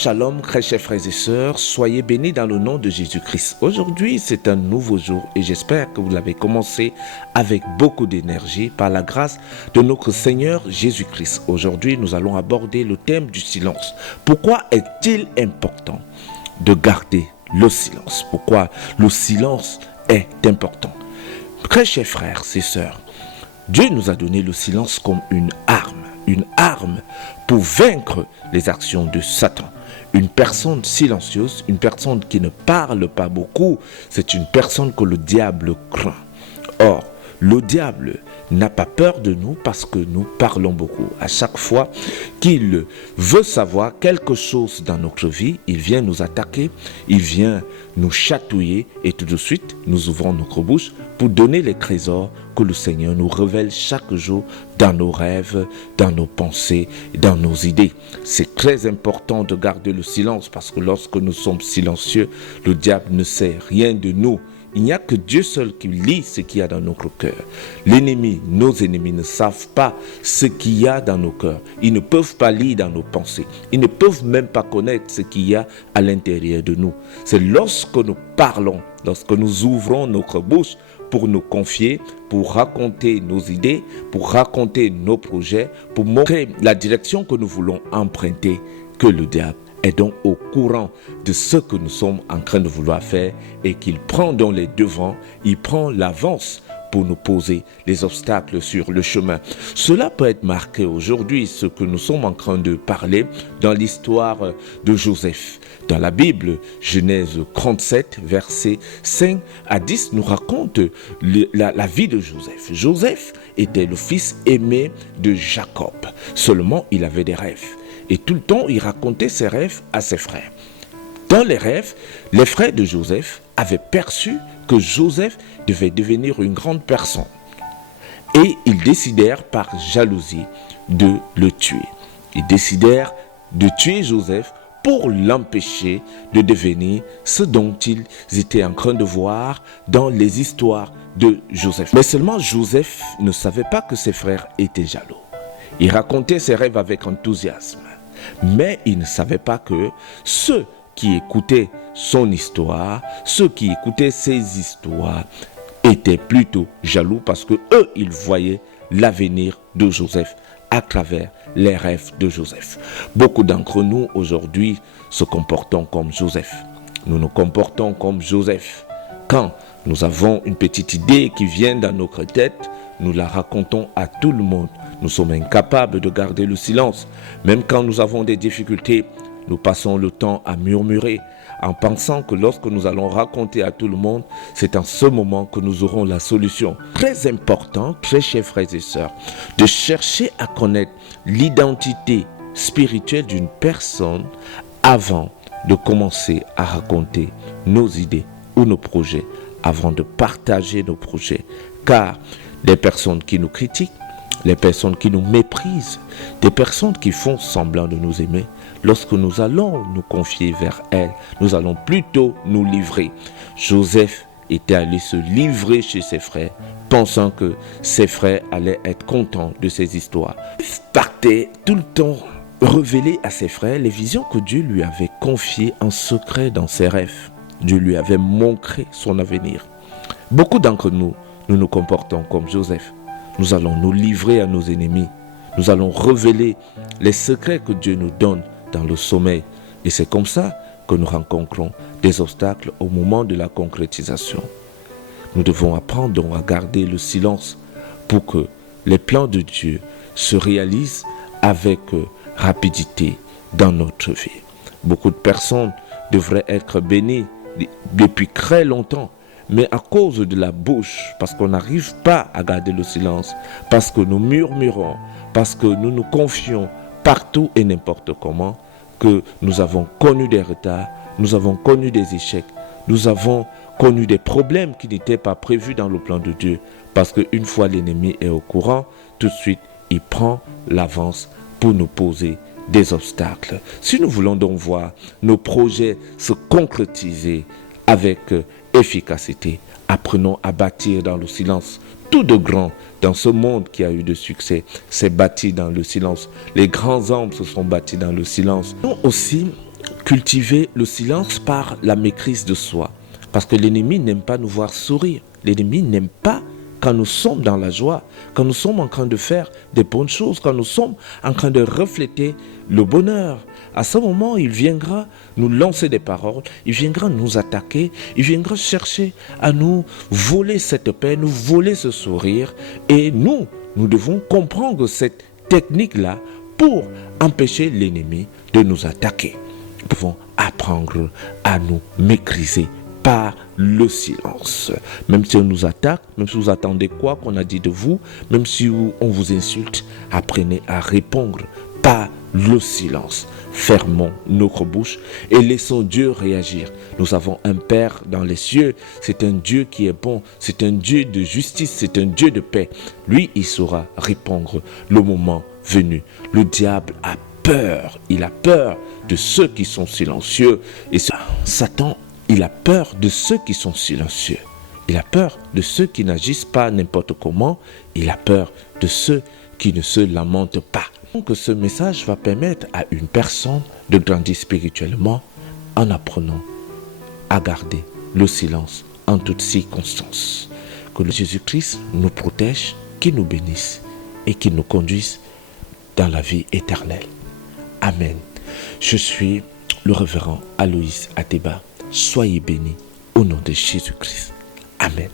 Shalom, très chers frères et sœurs, soyez bénis dans le nom de Jésus-Christ. Aujourd'hui, c'est un nouveau jour et j'espère que vous l'avez commencé avec beaucoup d'énergie par la grâce de notre Seigneur Jésus-Christ. Aujourd'hui, nous allons aborder le thème du silence. Pourquoi est-il important de garder le silence? Pourquoi le silence est important? Très chers frères et sœurs, Dieu nous a donné le silence comme une arme pour vaincre les actions de Satan. Une personne silencieuse, une personne qui ne parle pas beaucoup, c'est une personne que le diable craint. Or, le diable n'a pas peur de nous parce que nous parlons beaucoup. À chaque fois qu'il veut savoir quelque chose dans notre vie, il vient nous attaquer, il vient nous chatouiller et tout de suite, nous ouvrons notre bouche pour donner les trésors que le Seigneur nous révèle chaque jour dans nos rêves, dans nos pensées, dans nos idées. C'est très important de garder le silence parce que lorsque nous sommes silencieux, le diable ne sait rien de nous. Il n'y a que Dieu seul qui lit ce qu'il y a dans notre cœur. Nos ennemis ne savent pas ce qu'il y a dans nos cœurs. Ils ne peuvent pas lire dans nos pensées. Ils ne peuvent même pas connaître ce qu'il y a à l'intérieur de nous. C'est lorsque nous parlons, lorsque nous ouvrons notre bouche pour nous confier, pour raconter nos idées, pour raconter nos projets, pour montrer la direction que nous voulons emprunter, que le diable est donc au courant de ce que nous sommes en train de vouloir faire et qu'il prend donc les devants, il prend l'avance pour nous poser les obstacles sur le chemin. Cela peut être marqué aujourd'hui, ce que nous sommes en train de parler dans l'histoire de Joseph. Dans la Bible, Genèse 37, versets 5 à 10, nous raconte la vie de Joseph. Joseph était le fils aimé de Jacob. Seulement, il avait des rêves. Et tout le temps, il racontait ses rêves à ses frères. Dans les rêves, les frères de Joseph avaient perçu que Joseph devait devenir une grande personne. Et ils décidèrent par jalousie de le tuer. Ils décidèrent de tuer Joseph pour l'empêcher de devenir ce dont ils étaient en train de voir dans les histoires de Joseph. Mais seulement Joseph ne savait pas que ses frères étaient jaloux. Il racontait ses rêves avec enthousiasme. Mais il ne savait pas que ceux qui écoutaient son histoire, ceux qui écoutaient ses histoires, étaient plutôt jaloux parce que eux, ils voyaient l'avenir de Joseph à travers les rêves de Joseph. Beaucoup d'entre nous aujourd'hui se comportons comme Joseph. Nous nous comportons comme Joseph. Quand nous avons une petite idée qui vient dans notre tête, nous la racontons à tout le monde. Nous sommes incapables de garder le silence. Même quand nous avons des difficultés, nous passons le temps à murmurer en pensant que lorsque nous allons raconter à tout le monde, c'est en ce moment que nous aurons la solution. Très important, très chers frères et sœurs, de chercher à connaître l'identité spirituelle d'une personne avant de commencer à raconter nos idées ou nos projets, avant de partager nos projets. Car des personnes qui nous critiquent, les personnes qui nous méprisent, des personnes qui font semblant de nous aimer, lorsque nous allons nous confier vers elles, nous allons plutôt nous livrer. Joseph était allé se livrer chez ses frères, pensant que ses frères allaient être contents de ses histoires. Il partait tout le temps révéler à ses frères les visions que Dieu lui avait confiées en secret dans ses rêves. Dieu lui avait montré son avenir. Beaucoup d'entre nous, nous nous comportons comme Joseph. Nous allons nous livrer à nos ennemis. Nous allons révéler les secrets que Dieu nous donne dans le sommeil. Et c'est comme ça que nous rencontrons des obstacles au moment de la concrétisation. Nous devons apprendre donc à garder le silence pour que les plans de Dieu se réalisent avec rapidité dans notre vie. Beaucoup de personnes devraient être bénies depuis très longtemps. Mais à cause de la bouche, parce qu'on n'arrive pas à garder le silence, parce que nous murmurons, parce que nous nous confions partout et n'importe comment, que nous avons connu des retards, nous avons connu des échecs, nous avons connu des problèmes qui n'étaient pas prévus dans le plan de Dieu. Parce qu'une fois l'ennemi est au courant, tout de suite, il prend l'avance pour nous poser des obstacles. Si nous voulons donc voir nos projets se concrétiser avec efficacité, apprenons à bâtir dans le silence. Tout de grand dans ce monde qui a eu de succès s'est bâti dans le silence. Les grands hommes se sont bâtis dans le silence. Nous aussi, cultiver le silence par la maîtrise de soi. Parce que l'ennemi n'aime pas nous voir sourire. L'ennemi n'aime pas quand nous sommes dans la joie, quand nous sommes en train de faire des bonnes choses, quand nous sommes en train de refléter le bonheur. À ce moment, il viendra nous lancer des paroles, il viendra nous attaquer, il viendra chercher à nous voler cette paix, nous voler ce sourire. Et nous devons comprendre cette technique-là pour empêcher l'ennemi de nous attaquer. Nous devons apprendre à nous maîtriser par le silence. Même si on nous attaque, même si vous attendez quoi qu'on a dit de vous, même si on vous insulte, apprenez à répondre par le silence. Fermons notre bouche et laissons Dieu réagir. Nous avons un Père dans les cieux. C'est un Dieu qui est bon. C'est un Dieu de justice. C'est un Dieu de paix. Lui, il saura répondre le moment venu. Le diable a peur. Il a peur de ceux qui sont silencieux. Et Satan, il a peur de ceux qui sont silencieux. Il a peur de ceux qui n'agissent pas n'importe comment. Il a peur de ceux qui ne se lamentent pas. Donc ce message va permettre à une personne de grandir spirituellement en apprenant à garder le silence en toutes circonstances. Que le Jésus-Christ nous protège, qu'il nous bénisse et qu'il nous conduise dans la vie éternelle. Amen. Je suis le révérend Aloïs Ateba. Soyez bénis au nom de Jésus-Christ. Amen.